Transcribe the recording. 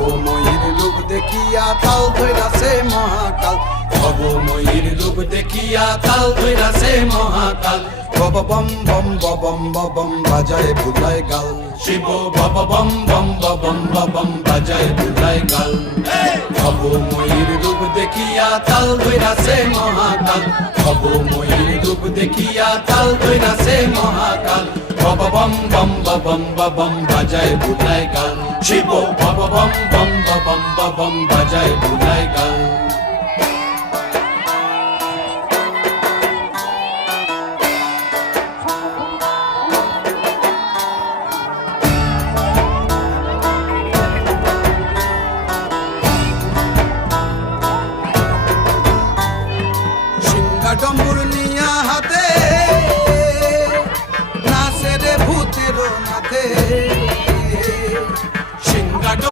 ভবময়ীর রূপ দেখিয়া তাল ধইরাছে মহাকাল, ভবময়ীর রূপ দেখিয়া তাল ধইরাছে মহাকাল। Bob bomb bomb bomb bomb বাজায় বুলায় গাল, Shiva Bob bomb bomb bomb bomb বাজায় বুলায় গাল। ভবময়ীর রূপ দেখিয়া তাল ধইরাছে মহাকাল, ভবময়ীর রূপ দেখিয়া তাল ধইরাছে মহাকাল। বব বম বম বম বাজায় বুলায় গাল, Shiva Bob bomb bomb bomb বাজায় বুলায়